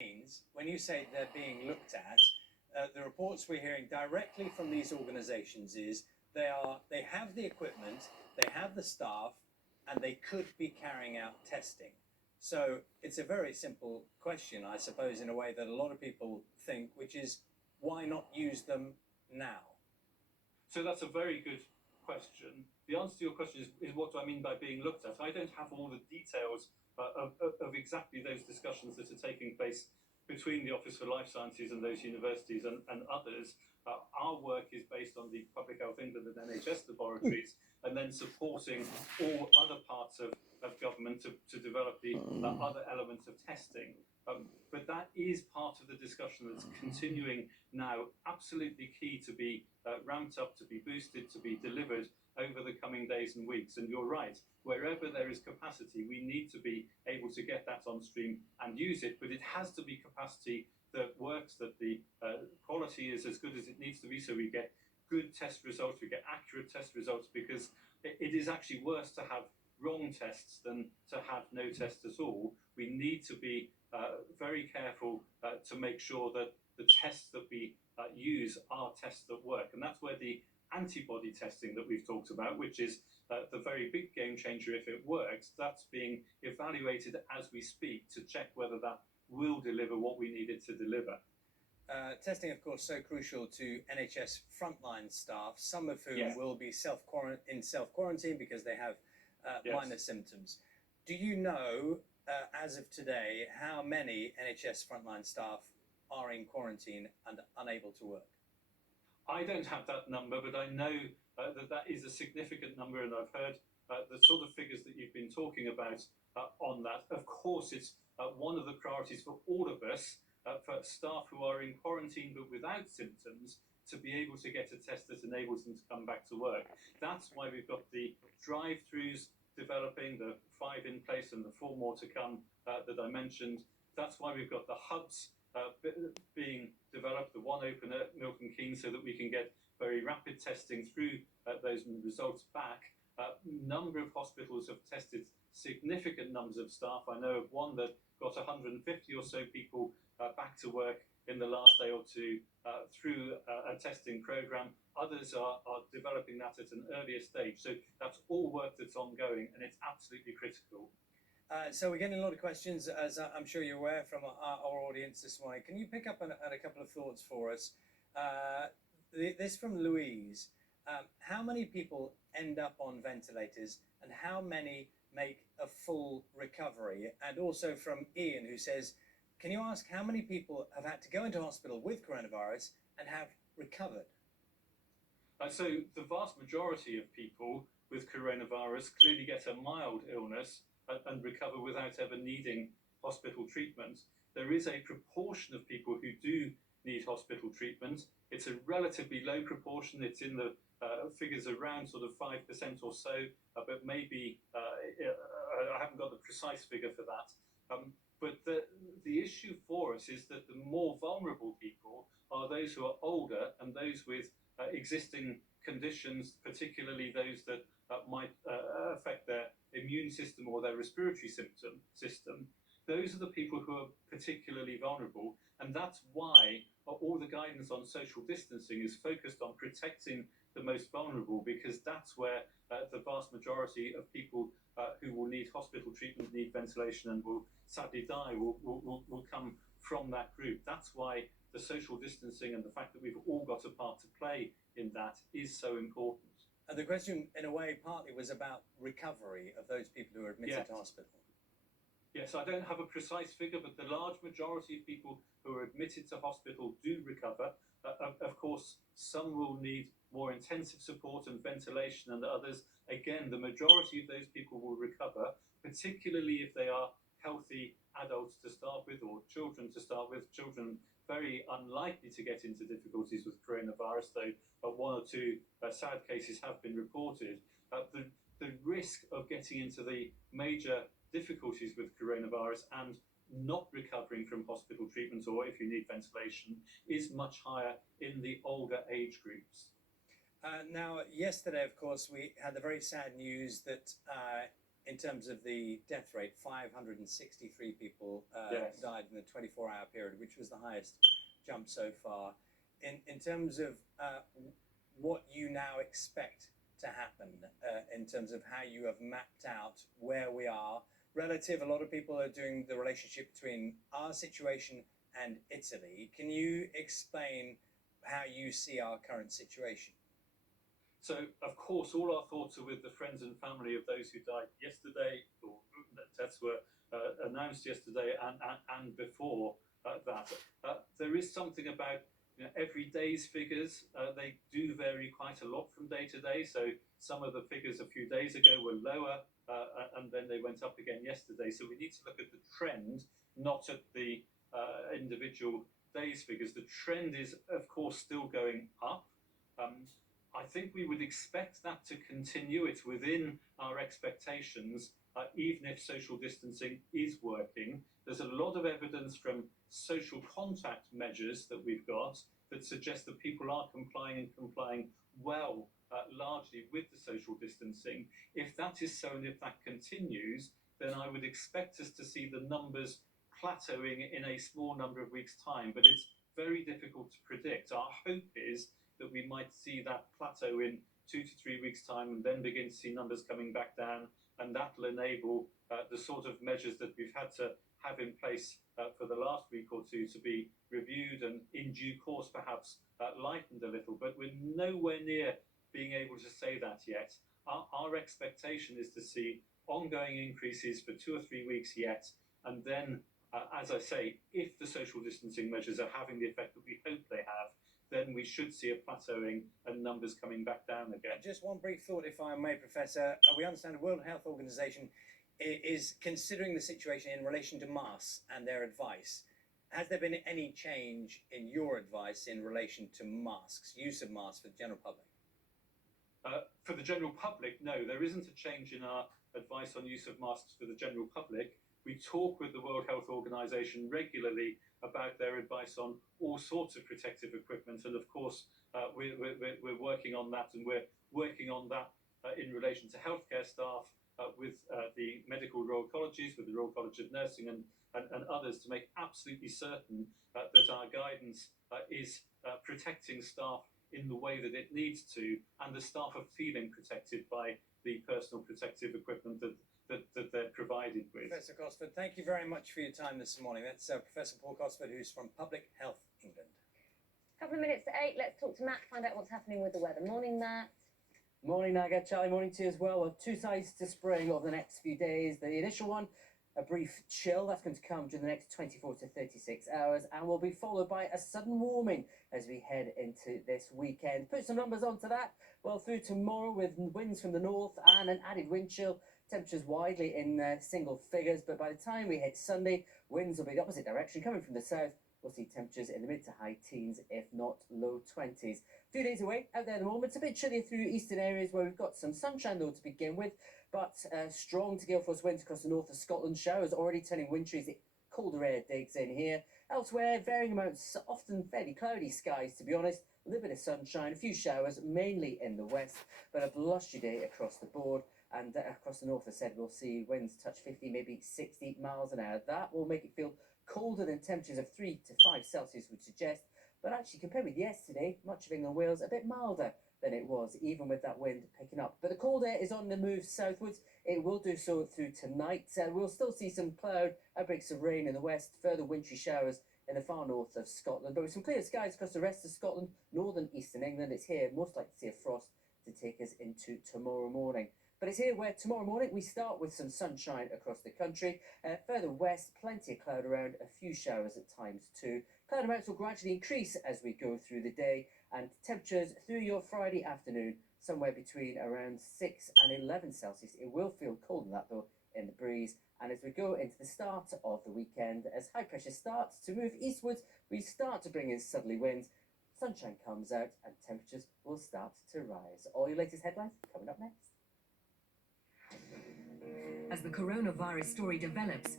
means when you say they're being looked at, the reports we're hearing directly from these organizations is they have the equipment, they have the staff, and they could be carrying out testing. So it's a very simple question, I suppose, in a way that a lot of people think, which is why not use them now? So that's a very good question. The answer to your question is what do I mean by being looked at? I don't have all the details of exactly those discussions that are taking place between the Office for Life Sciences and those universities and others. Our work is based on the Public Health England and NHS laboratories, and then supporting all other parts of government to develop the other elements of testing. But that is part of the discussion that's continuing now, absolutely key to be ramped up, to be boosted, to be delivered over the coming days and weeks. And you're right, wherever there is capacity, we need to be able to get that on stream and use it, but it has to be capacity that works, that the quality is as good as it needs to be, so we get good test results, we get accurate test results, because it is actually worse to have wrong tests than to have no tests at all. We need to be very careful to make sure that the tests that we use are tests that work. And that's where the antibody testing that we've talked about, which is the very big game changer if it works, that's being evaluated as we speak to check whether that will deliver what we need it to deliver. Testing, of course, so crucial to NHS frontline staff, some of whom will be in self-quarantine because they have minor symptoms. Do you know, as of today, how many NHS frontline staff are in quarantine and unable to work? I don't have that number, but I know that is a significant number, and I've heard the sort of figures that you've been talking about on that. Of course, it's one of the priorities for all of us, for staff who are in quarantine but without symptoms, to be able to get a test that enables them to come back to work. That's why we've got the drive-throughs developing, the 5 in place and the 4 more to come that I mentioned. That's why we've got the hubs being developed, the one open at Milton Keynes, so that we can get very rapid testing through those results back. Number of hospitals have tested significant numbers of staff. I know of one that got 150 or so people back to work in the last day or two through a testing program. Others are developing that at an earlier stage. So that's all work that's ongoing, and it's absolutely critical. So we're getting a lot of questions, as I'm sure you're aware, from our audience this morning. Can you pick up on a couple of thoughts for us? This from Louise. How many people end up on ventilators, and how many make a full recovery? And also from Ian, who says, can you ask how many people have had to go into hospital with coronavirus and have recovered? So the vast majority of people with coronavirus clearly get a mild illness and recover without ever needing hospital treatment. There is a proportion of people who do need hospital treatment. It's a relatively low proportion. It's in the figures around sort of 5% or so, but maybe I haven't got the precise figure for that. But the issue for us is that the more vulnerable people are those who are older and those with existing conditions, particularly those that might affect their immune system or their respiratory system. Those are the people who are particularly vulnerable, and that's why all the guidance on social distancing is focused on protecting the most vulnerable, because that's where the vast majority of people who will need hospital treatment, need ventilation, and will sadly die will come from that group. That's why the social distancing and the fact that we've all got a part to play in that is so important. And the question, in a way, partly was about recovery of those people who are admitted to hospital. Yes, I don't have a precise figure, but the large majority of people who are admitted to hospital do recover. Of course, some will need more intensive support and ventilation, and others, again, the majority of those people will recover, particularly if they are healthy adults to start with, or children to start with. Children very unlikely to get into difficulties with coronavirus, though 1 or 2 sad cases have been reported. The risk of getting into the major difficulties with coronavirus and not recovering from hospital treatment, or if you need ventilation, is much higher in the older age groups. Now, yesterday, of course, we had the very sad news that in terms of the death rate, 563 people Yes. died in the 24-hour period, which was the highest jump so far. In terms of what you now expect to happen, in terms of how you have mapped out where we are relative, a lot of people are doing the relationship between our situation and Italy. Can you explain how you see our current situation? So, of course, all our thoughts are with the friends and family of those who died yesterday, or deaths were announced yesterday and before that. There is something about every day's figures. They do vary quite a lot from day to day. So some of the figures a few days ago were lower, and then they went up again yesterday. So we need to look at the trend, not at the individual days figures. The trend is, of course, still going up. I think we would expect that to continue. It's within our expectations, even if social distancing is working. There's a lot of evidence from social contact measures that we've got that suggest that people are complying well, largely with the social distancing. If that is so, and if that continues, then I would expect us to see the numbers plateauing in a small number of weeks' time. But it's very difficult to predict. Our hope is that we might see that plateau in 2 to 3 weeks' time, and then begin to see numbers coming back down, and that will enable the sort of measures that we've had to have in place for the last week or two to be reviewed and in due course perhaps lightened a little. But we're nowhere near being able to say that yet. Our expectation is to see ongoing increases for 2 or 3 weeks yet, and then, as I say, if the social distancing measures are having the effect that we hope they have, then we should see a plateauing and numbers coming back down again. Just one brief thought, if I may, Professor. We understand the World Health Organization is considering the situation in relation to masks and their advice. Has there been any change in your advice in relation to masks, use of masks for the general public? For the general public, no, there isn't a change in our advice on use of masks for the general public. We talk with the World Health Organization regularly about their advice on all sorts of protective equipment, and of course we're working on that, and we're working on that in relation to healthcare staff with the medical Royal Colleges, with the Royal College of Nursing and others, to make absolutely certain that our guidance is protecting staff in the way that it needs to, and the staff are feeling protected by the personal protective equipment that they're provided with. Professor Cosford, thank you very much for your time this morning. That's Professor Paul Cosford, who's from Public Health England. Couple of minutes to 8, let's talk to Matt, find out what's happening with the weather. Morning, Matt. Morning, Naga. Charlie, morning to you as well. Well, two sides to spring over the next few days. The initial one, a brief chill, that's going to come during the next 24 to 36 hours, and will be followed by a sudden warming as we head into this weekend. Put some numbers onto that. Well, through tomorrow with winds from the north and an added wind chill, temperatures widely in single figures, but by the time we hit Sunday, winds will be the opposite direction, coming from the south. We'll see temperatures in the mid to high teens, if not low 20s. A few days away out there at the moment. It's a bit chilly through eastern areas where we've got some sunshine though to begin with, but strong to gale force winds across the north of Scotland. Showers already turning wintry as the colder air digs in here. Elsewhere, varying amounts, often fairly cloudy skies to be honest. A little bit of sunshine, a few showers, mainly in the west, but a blushy day across the board. And across the north, as I said, we'll see winds touch 50, maybe 60 miles an hour. That will make it feel colder than temperatures of 3 to 5 Celsius would suggest. But actually, compared with yesterday, much of England and Wales a bit milder than it was, even with that wind picking up. But the cold air is on the move southwards. It will do so through tonight. We'll still see some cloud, outbreaks of rain in the west, further wintry showers in the far north of Scotland. But with some clear skies across the rest of Scotland, northern eastern England, it's here most likely to see a frost to take us into tomorrow morning. But it's here where tomorrow morning we start with some sunshine across the country. Further west, plenty of cloud around, a few showers at times too. Cloud amounts will gradually increase as we go through the day, and temperatures through your Friday afternoon, somewhere between around 6 and 11 Celsius. It will feel colder than that though in the breeze. And as we go into the start of the weekend, as high pressure starts to move eastwards, we start to bring in southerly winds. Sunshine comes out and temperatures will start to rise. All your latest headlines coming up next. As the coronavirus story develops,